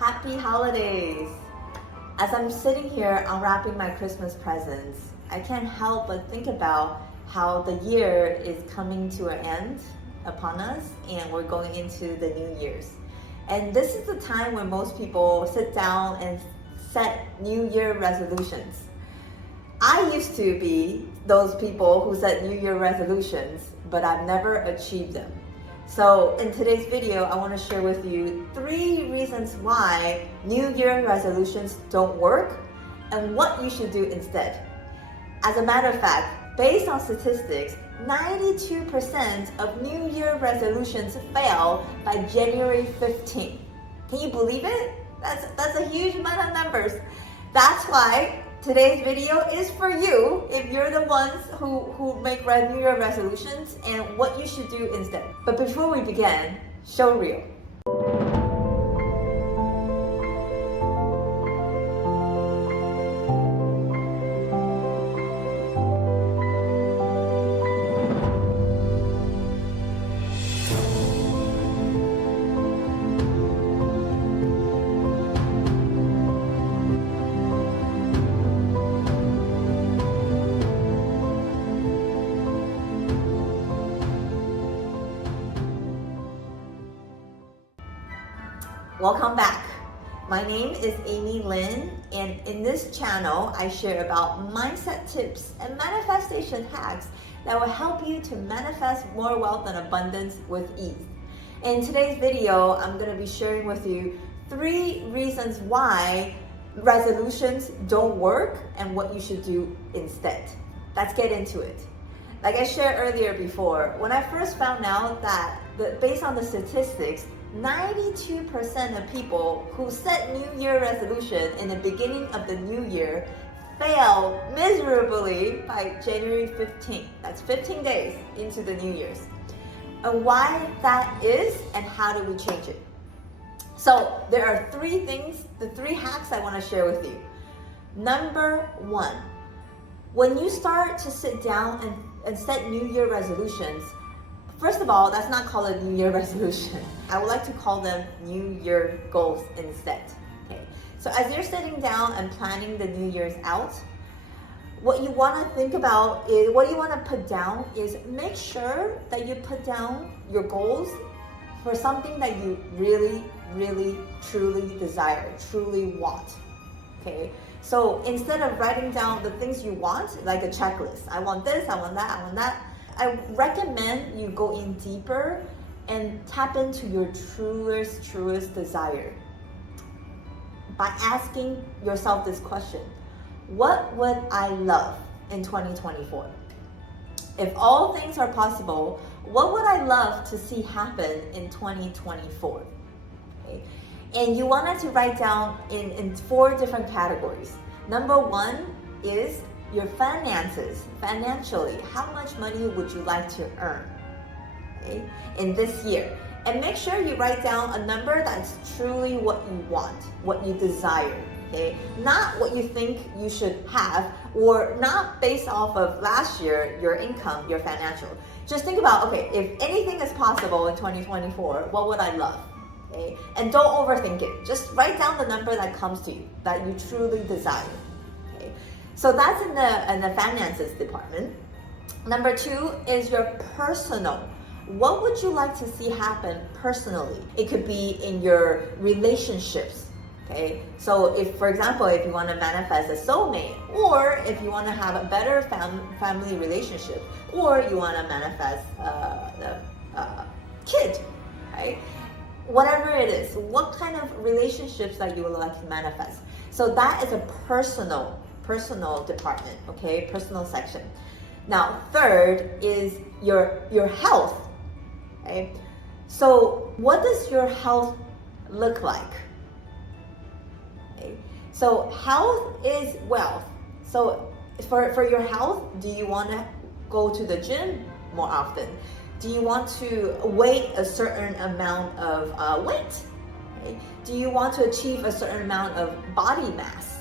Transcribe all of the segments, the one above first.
Happy holidays! As I'm sitting here unwrapping my Christmas presents, I can't help but think about how the year is coming to an end upon us and we're going into the New Year's. And this is the time when most people sit down and set New Year resolutions. I used to be those people who set New Year resolutions, but I've never achieved them. So in today's video, I want to share with you 3 reasons why New Year resolutions don't work and what you should do instead. As a matter of fact, based on statistics, 92% of New Year resolutions fail by January 15th. Can you believe it? That's a huge amount of numbers. That's why today's video is for you if you're the ones who make New Year resolutions and what you should do instead. But before we begin, show reel. Welcome back. My name is Amy Lin, and in this channel, I share about mindset tips and manifestation hacks that will help you to manifest more wealth and abundance with ease. In today's video, I'm going to be sharing with you 3 reasons why resolutions don't work and what you should do instead. Let's get into it. Like I shared earlier before, when I first found out that based on the statistics, 92% of people who set New Year resolution in the beginning of the new year fail miserably by January 15th. That's 15 days into the New Year's. And why that is and how do we change it? So there are 3 things, the 3 hacks I want to share with you. Number 1, when you start to sit down and set New Year resolutions, first of all, that's not called a New Year resolution. I would like to call them New Year goals instead. Okay. So as you're sitting down and planning the New Year's out, what you want to think about is, what you want to put down is make sure that you put down your goals for something that you really, really, truly desire, truly want. Okay. So instead of writing down the things you want, like a checklist, I want this, I want that, I want that, I recommend you go in deeper and tap into your truest desire by asking yourself this question: what would I love in 2024? If all things are possible, what would I love to see happen in 2024? Okay. And you wanted to write down in 4 different categories. Number 1 is your finances. Financially, how much money would you like to earn, okay, in this year? And make sure you write down a number that's truly what you want, what you desire, okay? Not what you think you should have, or not based off of last year, your income, your financial. Just think about, okay, if anything is possible in 2024, what would I love? Okay? And don't overthink it. Just write down the number that comes to you, that you truly desire. So that's in the finances department. Number 2 is your personal. What would you like to see happen personally? It could be in your relationships. Okay. So if, for example, if you want to manifest a soulmate, or if you want to have a better family relationship, or you want to manifest a kid, right? Whatever it is, what kind of relationships that you would like to manifest. So that is a personal department, okay, personal section. Now, 3rd is your health, okay? So what does your health look like? Okay. So health is wealth. So for your health, do you want to go to the gym more often? Do you want to weigh a certain amount of weight? Okay. Do you want to achieve a certain amount of body mass?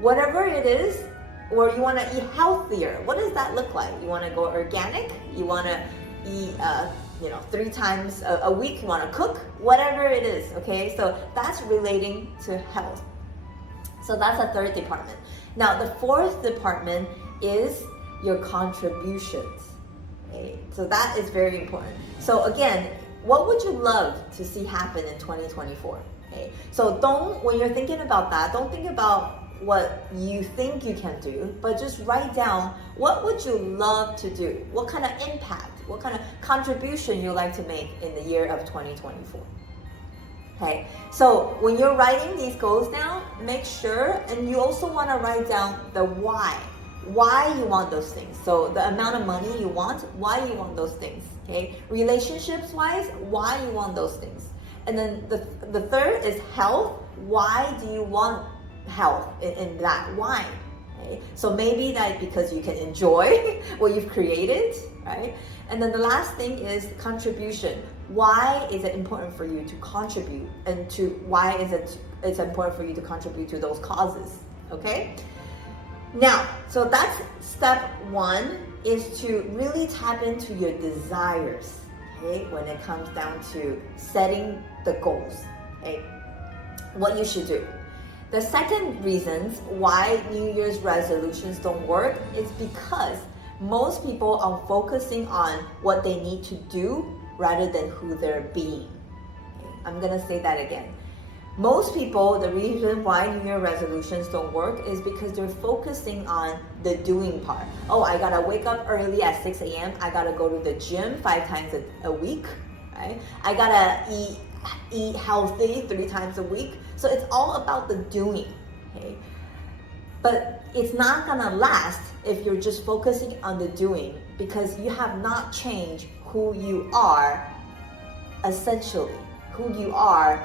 Whatever it is, or you want to eat healthier, what does that look like? You want to go organic? You want to eat 3 times a week you want to cook, whatever it is, okay? So that's relating to health. So that's a third department. Now, the fourth department is your contributions. Okay? So that is very important. So again, what would you love to see happen in 2024? Okay? So when you're thinking about that, don't think about what you think you can do, but just write down what would you love to do? What kind of impact, what kind of contribution you'd like to make in the year of 2024. Okay, so when you're writing these goals down, make sure, and you also want to write down the why you want those things. So the amount of money you want, why you want those things. Okay, relationships wise, why you want those things. And then the third is health. Why do you want health in that? Why? Okay? So maybe that because you can enjoy what you've created, right? And then the last thing is contribution. Why is it important for you to contribute, and why is it's important for you to contribute to those causes? Okay. Now, so that's step 1, is to really tap into your desires. Okay, when it comes down to setting the goals. Okay, what you should do. The second reasons why New Year's resolutions don't work is because most people are focusing on what they need to do rather than who they're being. Okay, I'm gonna say that again. Most people, the reason why New Year resolutions don't work is because they're focusing on the doing part. Oh, I gotta wake up early at 6 a.m. I gotta go to the gym 5 times a week, right? I gotta eat healthy 3 times a week. So it's all about the doing, okay? But it's not gonna last if you're just focusing on the doing, because you have not changed who you are essentially, who you are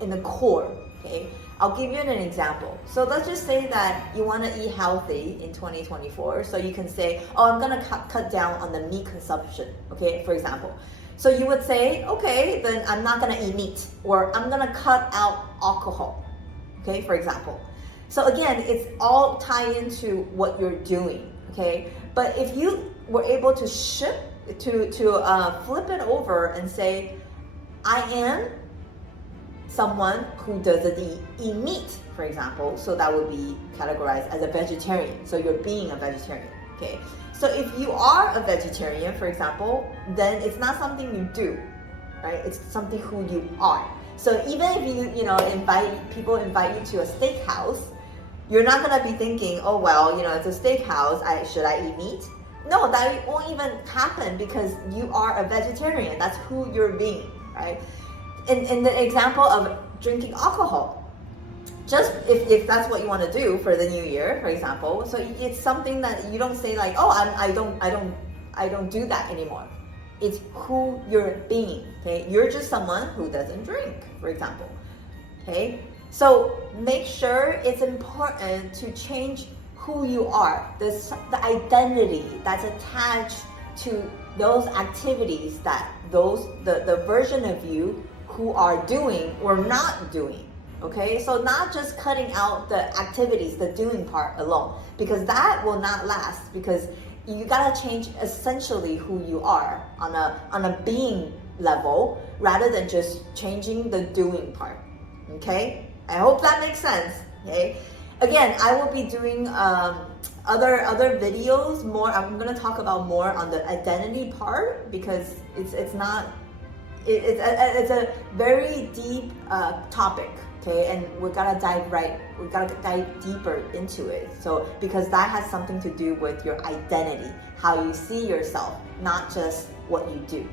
in the core, okay? I'll give you an example. So let's just say that you want to eat healthy in 2024. So you can say, oh, I'm going to cut down on the meat consumption, okay, for example. So you would say, okay, then I'm not going to eat meat, or I'm going to cut out alcohol, okay, for example. So again, it's all tied into what you're doing, okay? But if you were able to flip it over and say, I am someone who doesn't eat meat, for example, so that would be categorized as a vegetarian. So you're being a vegetarian, okay? So if you are a vegetarian, for example, then it's not something you do, right? It's something who you are. So even if people invite you to a steakhouse, you're not gonna be thinking, oh well, it's a steakhouse, should I eat meat? No, that won't even happen because you are a vegetarian. That's who you're being, right? In the example of drinking alcohol, just if that's what you want to do for the new year, for example, so it's something that you don't say like, oh, I don't do that anymore. It's who you're being, okay? You're just someone who doesn't drink, for example, okay? So make sure it's important to change who you are, the identity that's attached to those activities that the version of you who are doing or not doing, okay? So not just cutting out the activities, the doing part alone, because that will not last, because you gotta change essentially who you are on a being level rather than just changing the doing part, okay? I hope that makes sense, okay? Again, I will be doing other videos more. I'm gonna talk about more on the identity part because it's a very deep topic, okay? And we gotta dive deeper into it. So because that has something to do with your identity, how you see yourself, not just what you do,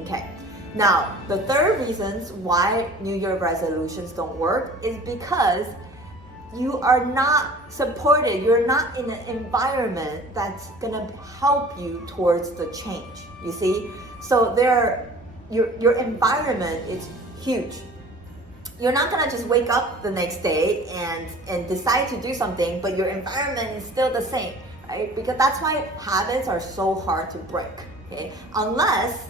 okay? Now, the third reasons why New Year resolutions don't work is because you are not supported. You're not in an environment that's gonna help you towards the change. You see, so your environment is huge. You're not gonna just wake up the next day and decide to do something, but your environment is still the same, right? Because that's why habits are so hard to break, okay? Unless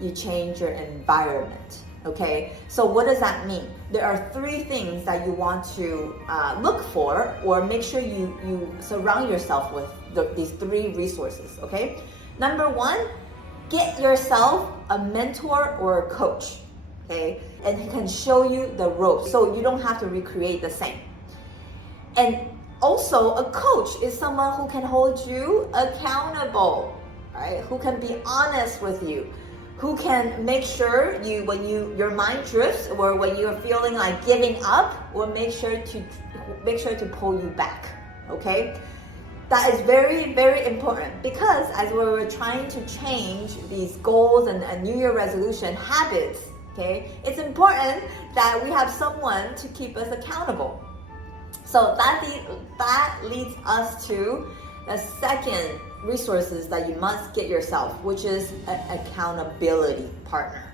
you change your environment, okay? So what does that mean? There are 3 things that you want to look for, or make sure you surround yourself with these 3 resources, okay? Number 1, get yourself a mentor or a coach, okay? And he can show you the ropes so you don't have to recreate the same. And also, a coach is someone who can hold you accountable, right? Who can be honest with you, who can make sure when your mind drifts or when you're feeling like giving up, will make sure to pull you back, okay? That is very, very important, because as we're trying to change these goals and New Year resolution habits, okay, it's important that we have someone to keep us accountable. So that leads us to the second resources that you must get yourself, which is an accountability partner,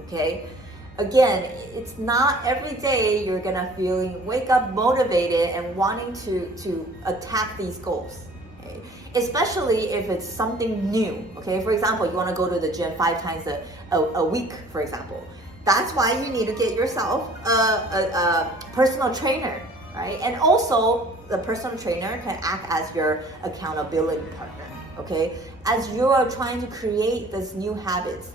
okay? Again, it's not every day you're gonna wake up motivated and wanting to attack these goals, okay? Especially if it's something new, okay? For example, you wanna go to the gym 5 times a week, for example. That's why you need to get yourself a personal trainer, right? And also, the personal trainer can act as your accountability partner, okay? As you are trying to create this new habits,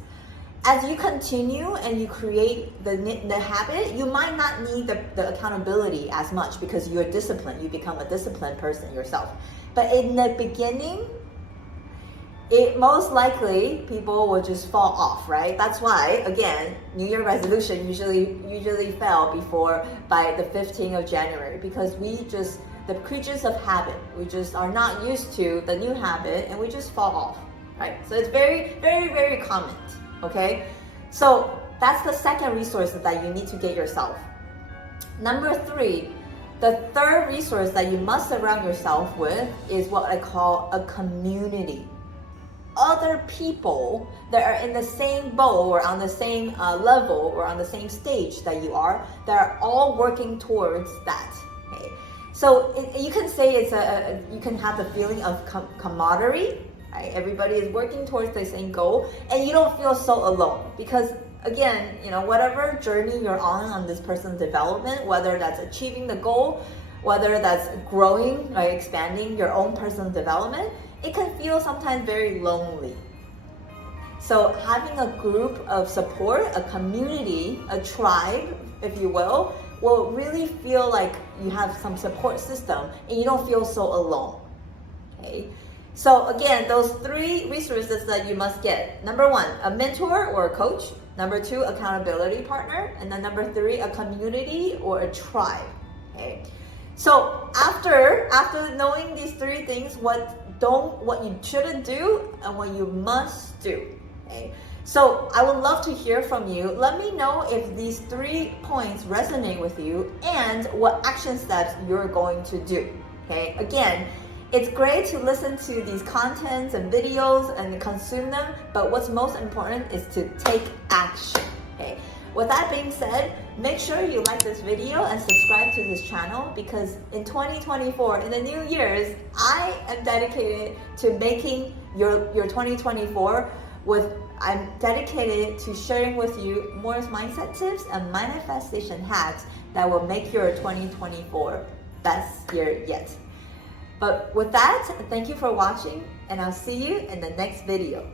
as you continue and you create the habit, you might not need the accountability as much because you're disciplined. You become a disciplined person yourself. But in the beginning, it most likely people will just fall off, right? That's why, again, New Year resolution usually fail by the 15th of January, because the creatures of habit, we just are not used to the new habit and we just fall off, right? So it's very, very, very common, okay? So that's the second resource that you need to get yourself. Number 3, the third resource that you must surround yourself with is what I call a community. Other people that are in the same boat or on the same level or on the same stage that you are, that are all working towards that. Okay? So you can say you can have the feeling of camaraderie, right? Everybody is working towards the same goal, and you don't feel so alone, because again, whatever journey you're on this person's development, whether that's achieving the goal, whether that's growing, right, expanding your own personal development, it can feel sometimes very lonely. So having a group of support, a community, a tribe, if you will really feel like you have some support system and you don't feel so alone. Okay? So again, those 3 resources that you must get. Number 1, a mentor or a coach. Number 2, accountability partner. And then number 3, a community or a tribe. Okay? So after knowing these 3 things, what you shouldn't do and what you must do, okay? So I would love to hear from you. Let me know if these 3 points resonate with you and what action steps you're going to do, okay? Again, it's great to listen to these contents and videos and consume them, but what's most important is to take action, okay? With that being said, make sure you like this video and subscribe to this channel, because in 2024, in the new years, I am dedicated to making your 2024 I'm dedicated to sharing with you more mindset tips and manifestation hacks that will make your 2024 best year yet. But with that, thank you for watching, and I'll see you in the next video.